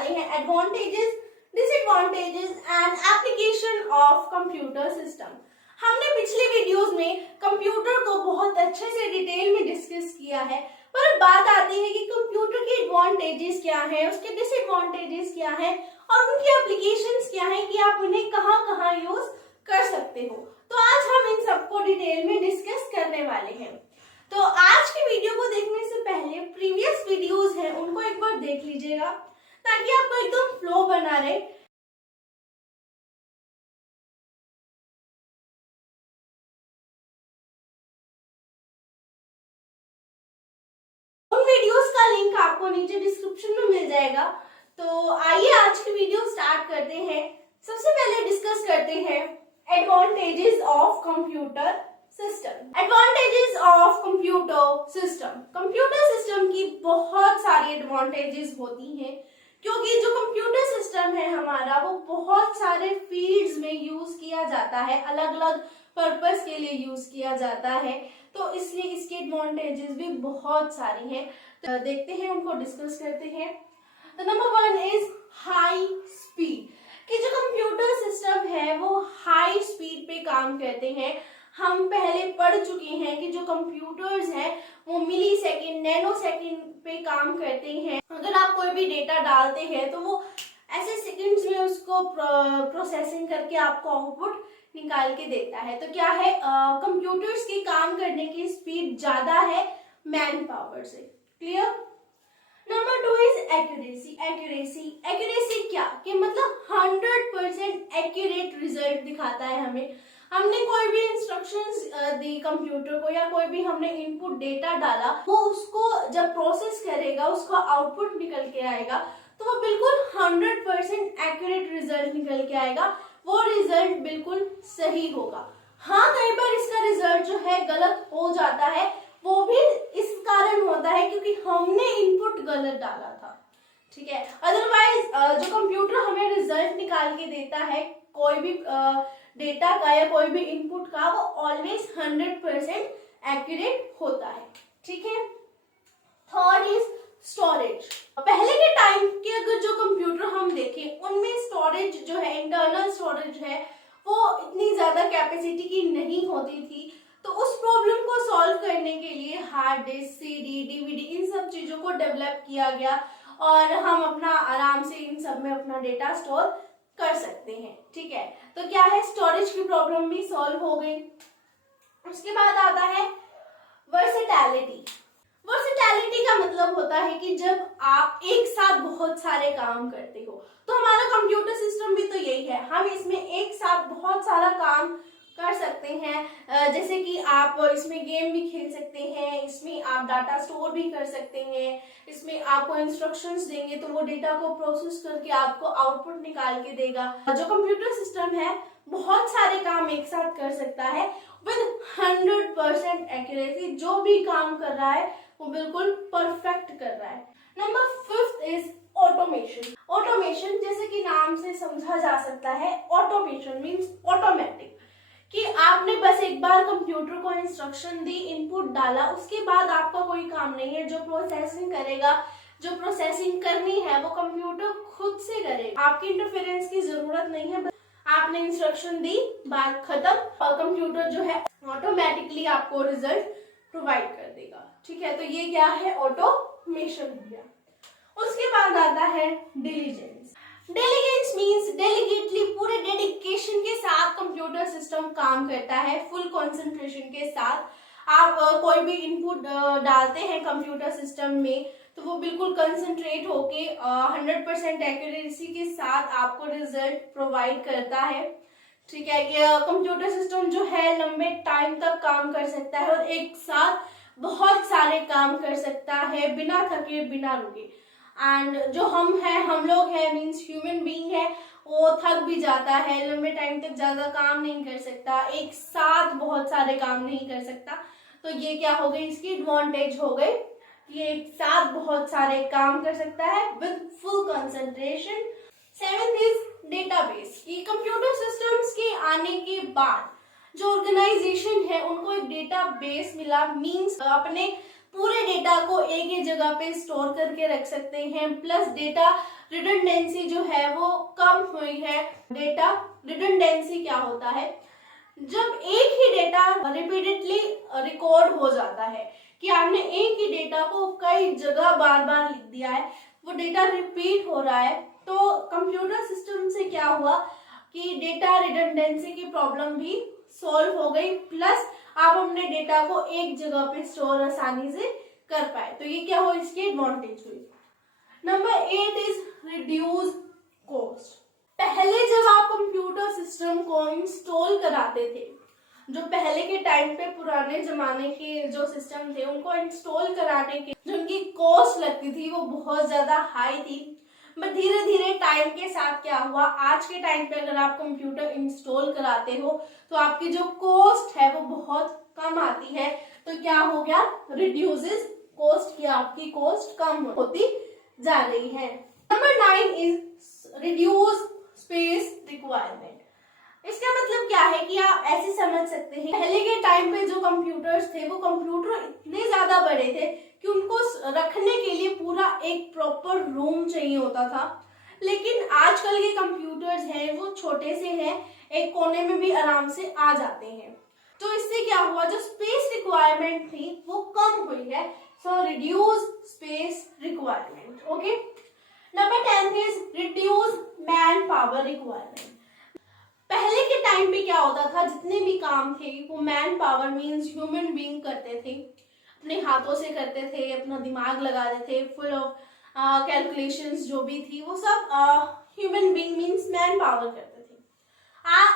वाले हैं advantages, disadvantages and application of computer system. हमने पिछले वीडियोस में कंप्यूटर को बहुत अच्छे से डिटेल में डिस्कस किया है, पर अब बात आती है कि कंप्यूटर के एडवांटेजेस क्या हैं, उसके डिसएडवांटेजेस क्या हैं और उनकी एप्लीकेशंस क्या हैं कि आप उन्हें कहां-कहां यूज कर सकते हो। तो आज हम इन सबको डिटेल में डिस्कस करने वाले हैं। तो आज की वीडियो को देखने से पहले प्रीवियस वीडियोस हैं उनको एक बार देख लीजिएगा ताकि आपको एकदम फ्लो बना रहे। उन वीडियोस का लिंक आपको नीचे डिस्क्रिप्शन में मिल जाएगा। तो आइए आज की वीडियो स्टार्ट करते हैं। सबसे पहले डिस्कस करते हैं advantages of computer system. Advantages of computer system. Computer system की बहुत सारी एडवांटेजेस होती हैं क्योंकि जो कंप्यूटर सिस्टम है हमारा वो बहुत सारे फील्ड्स में यूज किया जाता है, अलग अलग पर्पस के लिए यूज किया जाता है, तो इसलिए इसके एडवांटेजेस भी बहुत सारी हैं। तो देखते हैं, उनको डिस्कस करते हैं। तो नंबर 1 इज हाई स्पीड, कि जो कंप्यूटर सिस्टम है वो हाई स्पीड पे काम करते हैं। हम पहले पढ़ चुके हैं कि जो कंप्यूटर्स हैं वो मिली सेकेंड, नैनो सेकेंड पे काम करते हैं। अगर आप कोई भी डेटा डालते हैं तो वो ऐसे सेकंड्स में उसको प्रोसेसिंग करके आपको आउटपुट निकाल के देता है। तो क्या है, कंप्यूटर्स की काम करने की स्पीड ज्यादा है मैन पावर से। Clear. Number 2 is accuracy. Accuracy क्या कि मतलब 100% एक्यूरेट रिजल्ट दिखाता है हमें। हमने कोई भी इंस्ट्रक्शंस दी कंप्यूटर को या कोई भी हमने इनपुट डेटा डाला, वो उसको जब प्रोसेस करेगा उसका आउटपुट निकल के आएगा तो वो बिल्कुल 100% एक्यूरेट रिजल्ट निकल के आएगा। वो रिजल्ट बिल्कुल सही होगा। हाँ, कई बार इसका रिजल्ट जो है गलत हो जाता है, वो भी इस कारण होता है क्योंकि हमने इनपुट गलत डाला था। ठीक है। अदरवाइज जो कंप्यूटर हमें रिजल्ट निकाल के देता है कोई भी डेटा का या कोई भी इनपुट का, वो ऑलवेज 100% एक्यूरेट होता है। ठीक है। Third is storage. पहले के टाइम के अगर जो कंप्यूटर हम देखें उनमें स्टोरेज जो है, इंटरनल स्टोरेज है, वो इतनी ज्यादा कैपेसिटी की नहीं होती थी। तो उस प्रॉब्लम को सॉल्व करने के लिए हार्ड डिस्क, सीडी, डीवीडी, इन सब चीजों को डेवलप किया गया और हम अपना आराम से इन सब में अपना डेटा स्टोर कर सकते हैं। ठीक है। तो क्या है, स्टोरेज की प्रॉब्लम भी सॉल्व हो गई। उसके बाद आता है वर्सेटैलिटी। वर्सेटैलिटी का मतलब होता है कि जब आप एक साथ बहुत सारे काम करते हो, तो हमारा कंप्यूटर सिस्टम भी तो यही है, हम इसमें एक साथ बहुत सारा काम कर सकते हैं। जैसे कि आप इसमें गेम भी खेल सकते हैं, इसमें आप डाटा स्टोर भी कर सकते हैं, इसमें आपको इंस्ट्रक्शंस देंगे तो वो डेटा को प्रोसेस करके आपको आउटपुट निकाल के देगा। जो कंप्यूटर सिस्टम है बहुत सारे काम एक साथ कर सकता है विद 100% एक्यूरेसी। जो भी काम कर रहा है वो बिल्कुल परफेक्ट कर रहा है। Number 5 is automation. ऑटोमेशन जैसे कि नाम से समझा जा सकता है, ऑटोमेशन मीन्स ऑटोमेटिक, कि आपने बस एक बार कंप्यूटर को इंस्ट्रक्शन दी, इनपुट डाला, उसके बाद आपका कोई काम नहीं है। जो प्रोसेसिंग करेगा, जो प्रोसेसिंग करनी है वो कंप्यूटर खुद से करेगा, आपकी इंटरफेरेंस की जरूरत नहीं है। आपने इंस्ट्रक्शन दी, बात खत्म, और कंप्यूटर जो है ऑटोमेटिकली आपको रिजल्ट प्रोवाइड कर देगा। ठीक है। तो ये क्या है, ऑटोमेशन हो गया। उसके बाद आता है डिलीजेंस। डिलीजेंस मींस डेलीगेटली, पूरे डेडिकेशन के साथ कंप्यूटर सिस्टम काम करता है, फुल कंसंट्रेशन के साथ। आप कोई भी इनपुट डालते हैं कंप्यूटर सिस्टम में तो वो बिल्कुल कंसंट्रेट होके 100% एक्यूरेसी के साथ आपको रिजल्ट प्रोवाइड करता है। ठीक है। ये कंप्यूटर सिस्टम जो है लंबे टाइम तक काम कर सकता है और एक साथ बहुत सारे काम कर सकता है बिना थके, बिना रुके। एंड जो हम लोग हैं मीन्स ह्यूमन बीइंग है, वो थक भी जाता है, लंबे टाइम तक ज्यादा काम नहीं कर सकता, एक साथ बहुत सारे काम नहीं कर सकता। तो ये क्या हो गई, इसकी एडवांटेज हो गई, ये एक साथ बहुत सारे काम कर सकता है with full concentration. 7th is database, कि कंप्यूटर सिस्टम्स के आने के बाद जो ऑर्गेनाइजेशन है उनको एक डेटाबेस मिला, मींस अपने पूरे डेटा को एक ही जगह पे स्टोर करके रख सकते हैं, प्लस डेटा रिडंडेंसी जो है वो कम हुई है। डेटा रिडंडेंसी क्या होता है? जब एक ही डेटा रिपीटेडली रिकॉर्ड हो जाता है कि आपने एक ही डेटा को कई जगह बार बार लिख दिया है, वो डेटा रिपीट हो रहा है, तो कंप्यूटर सिस्टम से क्या हुआ कि डेटा रिडंडेंसी की प्रॉब्लम भी सॉल्व हो गई, प्लस आप अपने डेटा को एक जगह पे स्टोर आसानी से कर पाए। तो ये क्या हो, इसकी एडवांटेज हुई। Number 8 is reduce cost. पहले जब आप कंप्यूटर सिस्टम को इंस्टॉल कराते थे, जो पहले के टाइम पे पुराने जमाने के जो सिस्टम थे उनको इंस्टॉल कराने के जो उनकी कॉस्ट लगती थी वो बहुत ज्यादा हाई थी। बट धीरे धीरे टाइम के साथ क्या हुआ, आज के टाइम पे अगर आप कंप्यूटर इंस्टॉल कराते हो तो आपकी जो कॉस्ट है वो बहुत कम आती है। तो क्या हो गया, रिड्यूसेस कॉस्ट, की आपकी कॉस्ट कम होती जा रही है। Number 9 is reduce space requirement. इसका मतलब क्या है कि आप ऐसे समझ सकते हैं, पहले के टाइम पे जो कंप्यूटर्स थे वो कंप्यूटर इतने ज्यादा बड़े थे कि उनको रखने के लिए पूरा एक प्रॉपर रूम चाहिए होता था। लेकिन आजकल के कंप्यूटर्स हैं वो छोटे से हैं, एक कोने में भी आराम से आ जाते हैं। तो इससे क्या हुआ, जो स्पेस रिक्वायरमेंट थी वो कम हुई है। So reduce space requirement. Okay, number 10 is reduce man power requirement. पहले के टाइम पे क्या होता था, जितने भी काम थे वो man power means human being करते थे, अपने हाथों से करते थे, अपना दिमाग लगाते थे, फुल ऑफ कैलकुलेशंस जो भी थी वो सब human being means man power करते थे।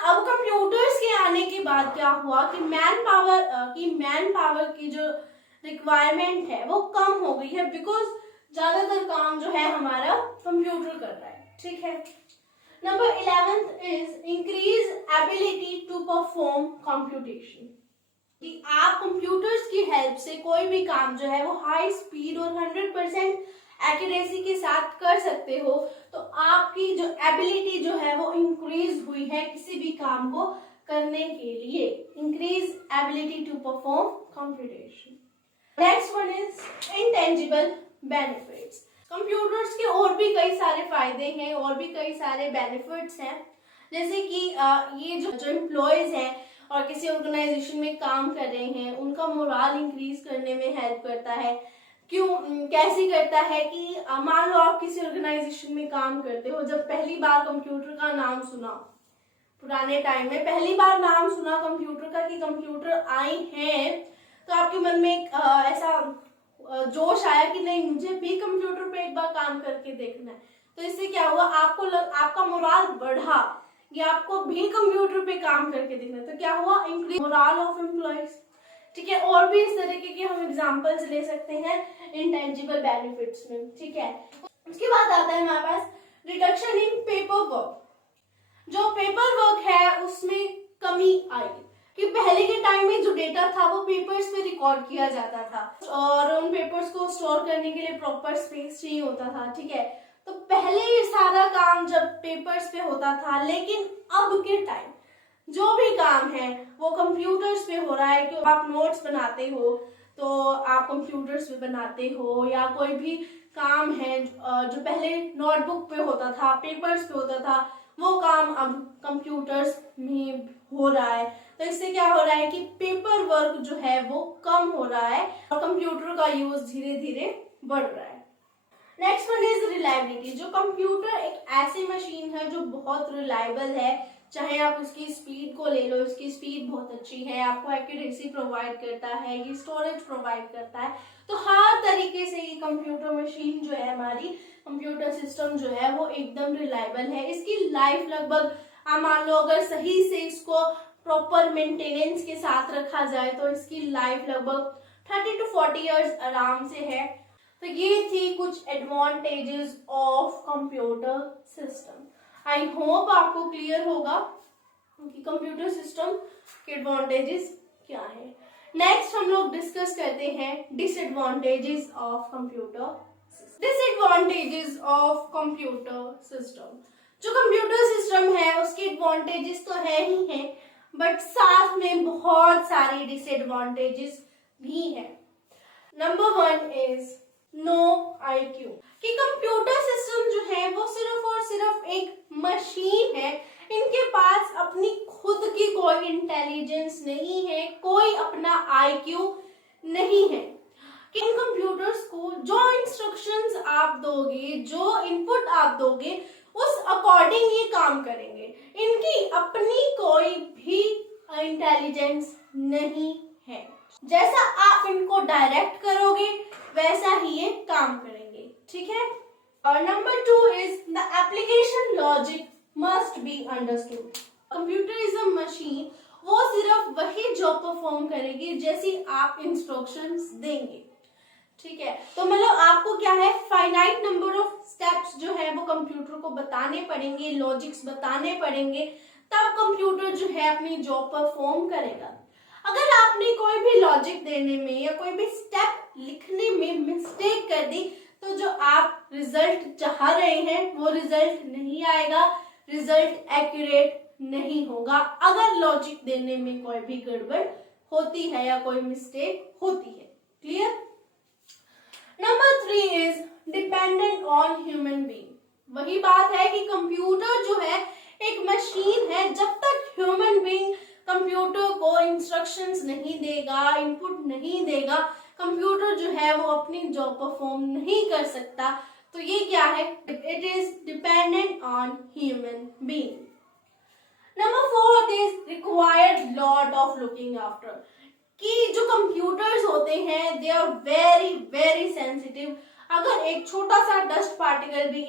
अब कंप्यूटर्स के आने के बाद क्या हुआ कि मैन पावर की जो रिक्वायरमेंट है वो कम हो गई है, बिकॉज ज्यादातर काम जो है हमारा कंप्यूटर कर रहा है। ठीक है। Number 11 is increase ability to perform computation. कि आप कंप्यूटर्स की हेल्प से कोई भी काम जो है वो हाई स्पीड और 100% एक्यूरेसी के साथ कर सकते हो। तो आपकी जो एबिलिटी जो है वो इंक्रीज हुई है किसी भी काम को करने के लिए। Increase ability to perform computation. Next one is intangible benefits. Computers के और भी कई सारे फायदे हैं और भी कई सारे बेनिफिट्स हैं, जैसे कि ये जो एम्प्लॉयज हैं और किसी ऑर्गेनाइजेशन में काम कर रहे हैं उनका मोराल इंक्रीज करने में हेल्प करता है। क्यों, कैसे करता है कि मान लो आप किसी ऑर्गेनाइजेशन में काम करते हो, जब पहली बार कंप्यूटर का नाम सुना, पुराने टाइम में पहली बार नाम सुना कंप्यूटर का कि कंप्यूटर आए हैं, तो आपके मन में एक ऐसा जोश आया कि नहीं, मुझे भी कंप्यूटर पे एक बार काम करके देखना है। तो इससे क्या हुआ, आपका मोराल बढ़ा कि आपको भी कंप्यूटर पे काम करके देखना है। तो क्या हुआ, इंक्रीज मोराल ऑफ एम्प्लॉइज। ठीक है, और भी इस तरीके के हम एग्जांपल्स ले सकते हैं इंटेंजिबल बेनिफिट्स में। ठीक है, उसके बाद आता है हमारे पास रिडक्शन इन पेपर वर्क। जो पेपर वर्क है उसमें कमी आई कि पहले के टाइम में जो डेटा था वो पेपर्स पे रिकॉर्ड किया जाता था और उन पेपर्स को स्टोर करने के लिए प्रॉपर स्पेस चाहिए होता था। ठीक है, तो पहले ये सारा काम जब पेपर्स पे होता था, लेकिन अब के टाइम जो भी काम है वो कंप्यूटर्स पे हो रहा है। कि आप नोट्स बनाते हो तो आप कंप्यूटर्स पे बनाते हो, या कोई भी काम है जो पहले नोटबुक पे होता था, पेपर्स पे होता था, वो काम अब कंप्यूटर्स में हो रहा है। तो इससे क्या हो रहा है कि पेपर वर्क जो है वो कम हो रहा है और कंप्यूटर का यूज धीरे धीरे बढ़ रहा है। Next one is reliability. जो कंप्यूटर एक ऐसी मशीन है जो बहुत रिलायबल है, चाहे आप उसकी स्पीड को ले लो, इसकी स्पीड बहुत अच्छी है, आपको एक्यूरेसी प्रोवाइड करता है, ये स्टोरेज प्रोवाइड करता है। तो हर तरीके से ये कंप्यूटर मशीन जो है, हमारी कंप्यूटर सिस्टम जो है वो एकदम रिलायबल है। इसकी लाइफ लगभग, आप मान लो अगर सही से इसको प्रॉपर मेंटेनेंस के साथ रखा जाए तो इसकी लाइफ लगभग 30 to 40 ईयर्स आराम से है। तो ये थी कुछ advantages of computer system. I hope आपको क्लियर होगा कि कंप्यूटर सिस्टम के एडवांटेजेस क्या है। नेक्स्ट हम लोग डिस्कस करते हैं disadvantages of computer. Disadvantages of computer system. जो कंप्यूटर सिस्टम है उसके एडवांटेजेस तो है ही है, बट साथ में बहुत सारी डिसएडवांटेजेस भी हैं। नंबर 1 इज नो IQ, कि कंप्यूटर सिस्टम जो है वो सिर्फ और सिर्फ एक मशीन है, इनके पास अपनी खुद की कोई इंटेलिजेंस नहीं है, कोई अपना IQ नहीं है। कि इन कंप्यूटर्स को जो इंस्ट्रक्शंस आप दोगे, जो इनपुट आप दोगे, उस अकॉर्डिंग ये काम करेंगे। इनकी अपनी कोई भी इंटेलिजेंस नहीं है। जैसा आप इनको डायरेक्ट करोगे वैसा ही ये काम करेंगे, ठीक है। और number 2 is the application logic must be understood. Computer is a machine, वो सिर्फ वही जॉब परफॉर्म करेगी जैसी आप इंस्ट्रक्शंस देंगे, ठीक है। तो मतलब आपको क्या है, फाइनाइट नंबर ऑफ स्टेप्स जो है वो कंप्यूटर को बताने पड़ेंगे, लॉजिक्स बताने पड़ेंगे, तब कंप्यूटर जो है अपनी जॉब परफॉर्म करेगा। अगर आपने कोई भी लॉजिक देने में या कोई भी स्टेप लिखने में मिस्टेक कर दी तो जो आप रिजल्ट चाह रहे हैं वो रिजल्ट नहीं आएगा, रिजल्ट एक्यूरेट नहीं होगा अगर लॉजिक देने में कोई भी गड़बड़ होती है या कोई मिस्टेक होती है। Clear. Number 3 is dependent on human being. वही बात है कि कंप्यूटर जो है एक मशीन है, जब तक ह्यूमन बीइंग कंप्यूटर को इंस्ट्रक्शंस नहीं देगा, इनपुट नहीं देगा, कंप्यूटर जो है वो अपनी जॉब परफॉर्म नहीं कर सकता। तो ये क्या है, it is dependent on human being. Number 4 is required lot of looking after, कि जो कंप्यूटर्स होते हैं they are very very sensitive. अगर एक छोटा सा डस्ट पार्टिकल भी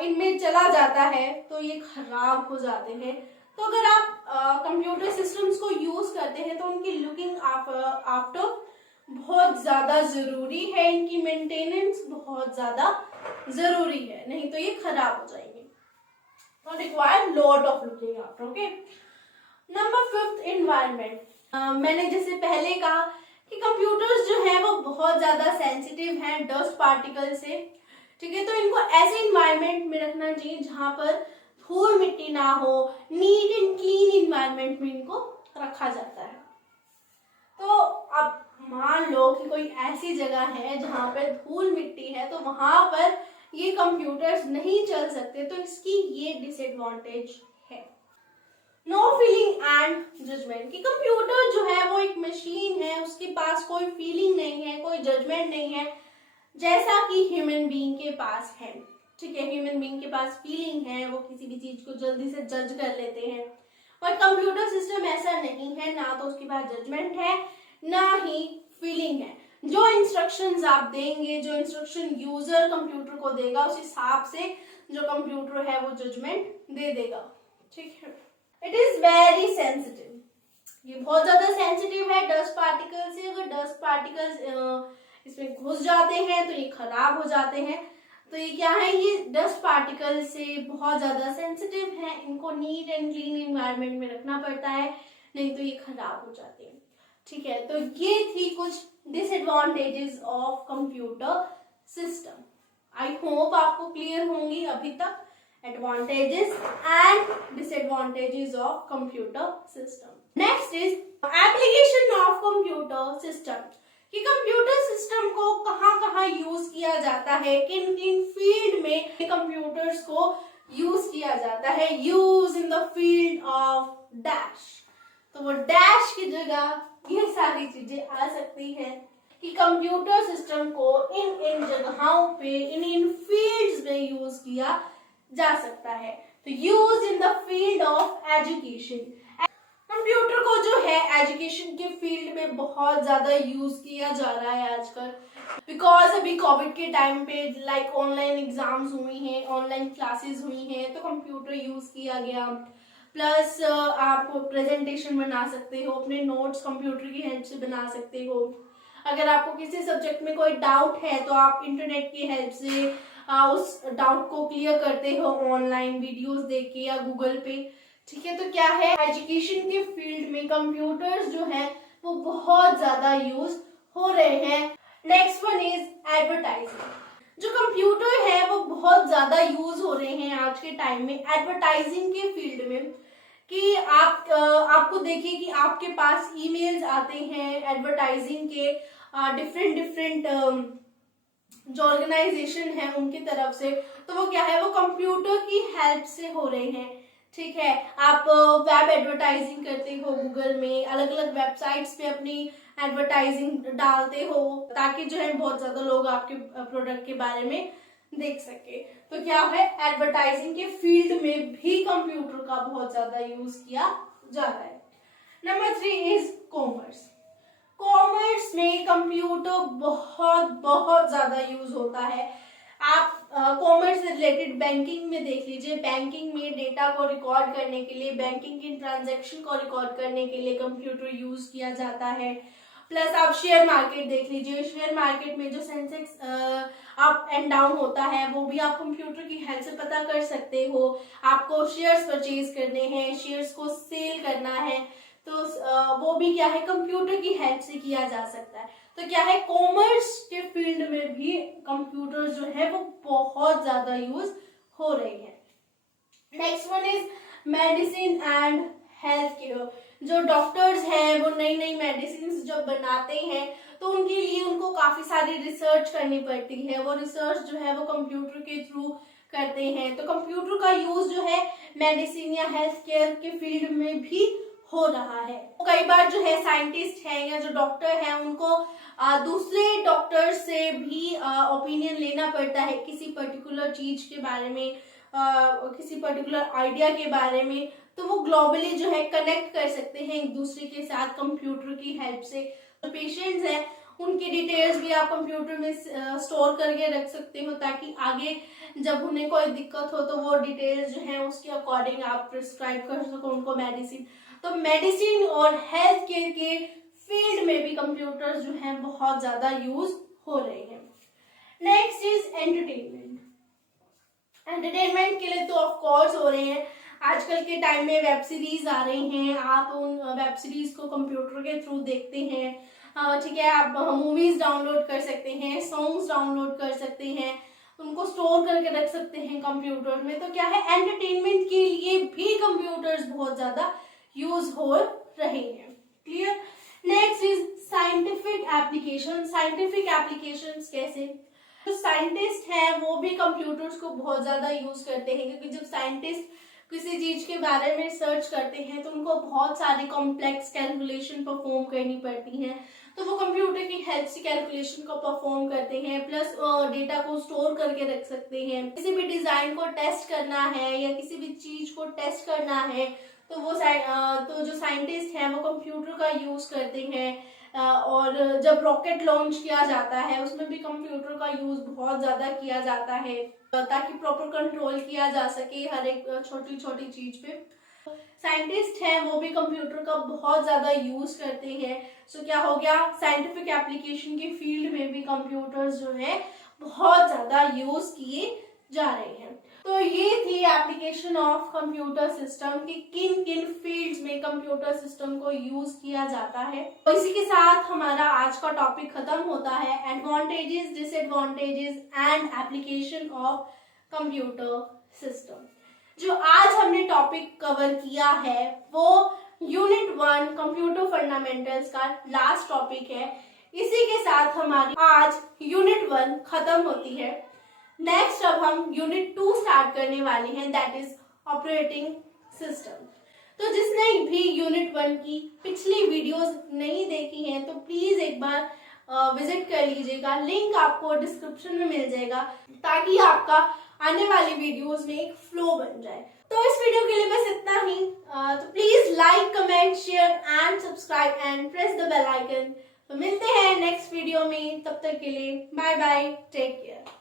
इनमें चला जाता है तो ये खराब हो जाते हैं। तो अगर आप कंप्यूटर सिस्टम्स को यूज करते हैं तो उनकी लुकिंग आफ्टर बहुत ज्यादा जरूरी है, इनकी मेंटेनेंस बहुत ज्यादा जरूरी है, नहीं तो ये खराब हो जाएंगे। तो require lot of looking after. Okay. Number 5 environment. मैंने जैसे पहले कहा कि कंप्यूटर्स जो है वो बहुत ज्यादा सेंसिटिव हैं डस्ट पार्टिकल से, ठीक है। तो इनको ऐसे इन्वायरमेंट में रखना चाहिए जहां पर धूल मिट्टी ना हो, नीट एंड क्लीन इन्वायरमेंट में इनको रखा जाता है। तो अब मान लो कि कोई ऐसी जगह है जहां पर धूल मिट्टी है तो वहां पर ये कंप्यूटर्स नहीं चल सकते, तो इसकी ये डिसएडवांटेज है। नो फीलिंग एंड जजमेंट, कि कंप्यूटर जो है वो एक मशीन है, उसके पास कोई फीलिंग नहीं है, कोई जजमेंट नहीं है, जैसा कि ह्यूमन बीइंग के पास है, ठीक है। ह्यूमन बीइंग के पास फीलिंग है, वो किसी भी चीज को जल्दी से जज कर लेते हैं, पर कंप्यूटर सिस्टम ऐसा नहीं है, ना तो उसके पास जजमेंट है ना ही फीलिंग है। जो इंस्ट्रक्शंस आप देंगे, जो इंस्ट्रक्शन यूजर कंप्यूटर को देगा, उस हिसाब से जो कंप्यूटर है वो जजमेंट दे देगा, ठीक है। इट इज वेरी सेंसिटिव, ये बहुत ज्यादा सेंसिटिव है डस्ट पार्टिकल से। अगर डस्ट पार्टिकल्स इसमें घुस जाते हैं तो ये खराब हो जाते हैं। तो ये क्या है, ये डस्ट पार्टिकल से बहुत ज्यादा सेंसिटिव है, इनको नीट एंड क्लीन एनवायरनमेंट में रखना पड़ता है, नहीं तो ये खराब हो जाते हैं, ठीक है। तो ये थी कुछ disadvantages of computer system. I hope आपको क्लियर होंगी अभी तक advantages and disadvantages of computer system. Next is application of computer system, कि कंप्यूटर सिस्टम को कहाँ यूज किया जाता है, किन किन फील्ड में कंप्यूटर्स को यूज किया जाता है। Use in the field of dash, तो वो डैश की जगह ये सारी चीजें आ सकती हैं कि कंप्यूटर सिस्टम को इन जगहों पे इन फील्ड्स में यूज किया जा सकता है। तो use in the field of education, computer को जो है एजुकेशन के फील्ड में बहुत ज्यादा यूज किया जा रहा है आजकल, बिकॉज अभी कोविड के टाइम पे लाइक ऑनलाइन एग्जाम्स हुई हैं, ऑनलाइन क्लासेस हुई हैं, तो कंप्यूटर यूज किया गया। प्लस आप प्रेजेंटेशन बना सकते हो, अपने नोट्स कंप्यूटर की हेल्प से बना सकते हो। अगर आपको किसी सब्जेक्ट में कोई डाउट है तो आप इंटरनेट की हेल्प से उस डाउट को क्लियर करते हो ऑनलाइन वीडियोस देख के या गूगल पे, ठीक है। तो क्या है, एजुकेशन के फील्ड में कंप्यूटर्स जो है वो बहुत ज्यादा यूज हो रहे हैं। नेक्स्ट वन इज एडवर्टाइजिंग, जो कंप्यूटर है वो बहुत ज्यादा यूज हो रहे हैं आज के टाइम में एडवर्टाइजिंग के फील्ड में। कि आपको देखिए कि आपके पास ईमेल्स आते हैं एडवर्टाइजिंग के, डिफरेंट डिफरेंट जो ऑर्गेनाइजेशन है उनकी तरफ से, तो वो क्या है, वो कंप्यूटर की हेल्प से हो रहे हैं। ठीक है, आप वेब एडवर्टाइजिंग करते हो, गूगल में अलग अलग वेबसाइट्स पे अपनी एडवर्टाइजिंग डालते हो ताकि जो है बहुत ज्यादा लोग आपके प्रोडक्ट के बारे में देख सके। तो क्या है, एडवर्टाइजिंग के फील्ड में भी कंप्यूटर का बहुत ज्यादा यूज किया जा रहा है। Number 3 is commerce. कॉमर्स में कंप्यूटर बहुत बहुत ज्यादा यूज होता है। आप कॉमर्स से रिलेटेड बैंकिंग में देख लीजिए, बैंकिंग में डेटा को रिकॉर्ड करने के लिए, बैंकिंग के ट्रांजैक्शन को रिकॉर्ड करने के लिए कंप्यूटर यूज किया जाता है। प्लस आप शेयर मार्केट देख लीजिए, शेयर मार्केट में जो सेंसेक्स अप एंड डाउन होता है वो भी आप कंप्यूटर की हेल्प से पता कर सकते हो। आपको शेयर्स परचेज करने हैं, शेयर्स को सेल करना है, तो वो भी क्या है, कंप्यूटर की हेल्प से किया जा सकता है। तो क्या है, कॉमर्स के फील्ड में भी कंप्यूटर जो है वो बहुत ज्यादा यूज हो रही है। Next one is medicine and health care. जो डॉक्टर्स हैं वो नई नई मेडिसिन जब बनाते हैं तो उनके लिए उनको काफी सारी रिसर्च करनी पड़ती है। वो रिसर्च जो है वो कंप्यूटर के थ्रू करते हैं। तो कंप्यूटर का यूज जो है मेडिसिन या हेल्थ केयर के फील्ड में भी हो रहा है। कई बार जो है साइंटिस्ट है या जो डॉक्टर है उनको दूसरे डॉक्टर से भी ओपिनियन लेना पड़ता है किसी पर्टिकुलर चीज के बारे में, किसी पर्टिकुलर आइडिया के बारे में। तो वो ग्लोबली जो है कनेक्ट कर सकते हैं एक दूसरे के साथ कंप्यूटर की हेल्प से। तो पेशेंट्स हैं उनकी डिटेल्स भी आप कंप्यूटर में स्टोर करके रख सकते हो ताकि आगे जब उन्हें कोई दिक्कत हो तो वो डिटेल्स जो है उसके अकॉर्डिंग आप प्रिस्क्राइब कर सको उनको मेडिसिन। तो मेडिसिन और हेल्थ केयर के फील्ड में भी कंप्यूटर्स जो हैं बहुत ज्यादा यूज हो रहे हैं। Next is entertainment. एंटरटेनमेंट के लिए तो ऑफ कोर्स हो रहे हैं। आजकल के टाइम में वेब सीरीज आ रही हैं, आप उन वेब सीरीज को कंप्यूटर के थ्रू देखते हैं। ठीक है, आप मूवीज डाउनलोड कर सकते हैं, सॉन्ग्स डाउनलोड कर सकते हैं, उनको स्टोर करके रख सकते हैं कंप्यूटर में। तो क्या है, एंटरटेनमेंट के लिए भी कंप्यूटर्स बहुत ज्यादा यूज हो रहे हैं। Clear. Next is scientific application. Scientific applications कैसे, जो साइंटिस्ट हैं वो भी कंप्यूटर्स को बहुत ज्यादा यूज करते हैं, क्योंकि जब साइंटिस्ट किसी चीज के बारे में सर्च करते हैं तो उनको बहुत सारी कॉम्प्लेक्स कैलकुलेशन परफॉर्म करनी पड़ती हैं। तो वो कंप्यूटर की हेल्प से कैलकुलेशन को परफॉर्म करते हैं, प्लस डेटा को स्टोर करके रख सकते हैं। किसी भी डिजाइन को टेस्ट करना है या किसी भी चीज को टेस्ट करना है तो वो तो जो साइंटिस्ट हैं वो कंप्यूटर का यूज करते हैं। और जब रॉकेट लॉन्च किया जाता है उसमें भी कंप्यूटर का यूज बहुत ज्यादा किया जाता है ताकि प्रॉपर कंट्रोल किया जा सके हर एक छोटी छोटी चीज पे। साइंटिस्ट हैं वो भी कंप्यूटर का बहुत ज्यादा यूज करते हैं। सो क्या हो गया, साइंटिफिक एप्लीकेशन के फील्ड में भी कंप्यूटर्स जो है बहुत ज्यादा यूज किए जा रहे हैं। तो ये थी एप्लीकेशन ऑफ कंप्यूटर सिस्टम कि किन किन फील्ड्स में कंप्यूटर सिस्टम को यूज किया जाता है। तो इसी के साथ हमारा आज का टॉपिक खत्म होता है, advantages, disadvantages and application of computer system. जो आज हमने टॉपिक कवर किया है वो यूनिट 1 कंप्यूटर फंडामेंटल्स का लास्ट टॉपिक है। इसी के साथ हमारी आज यूनिट 1 खत्म होती है। नेक्स्ट अब हम यूनिट 2 स्टार्ट करने वाले हैं, दैट इज ऑपरेटिंग सिस्टम। तो जिसने भी यूनिट 1 की पिछली वीडियोस नहीं देखी हैं तो प्लीज एक बार विजिट कर लीजिएगा, लिंक आपको डिस्क्रिप्शन में मिल जाएगा ताकि आपका आने वाली वीडियोस में एक फ्लो बन जाए। तो इस वीडियो के लिए बस इतना ही। तो please like, comment, share and subscribe and press the bell icon. तो मिलते हैं नेक्स्ट वीडियो में, तब तक के लिए बाय बाय, टेक केयर।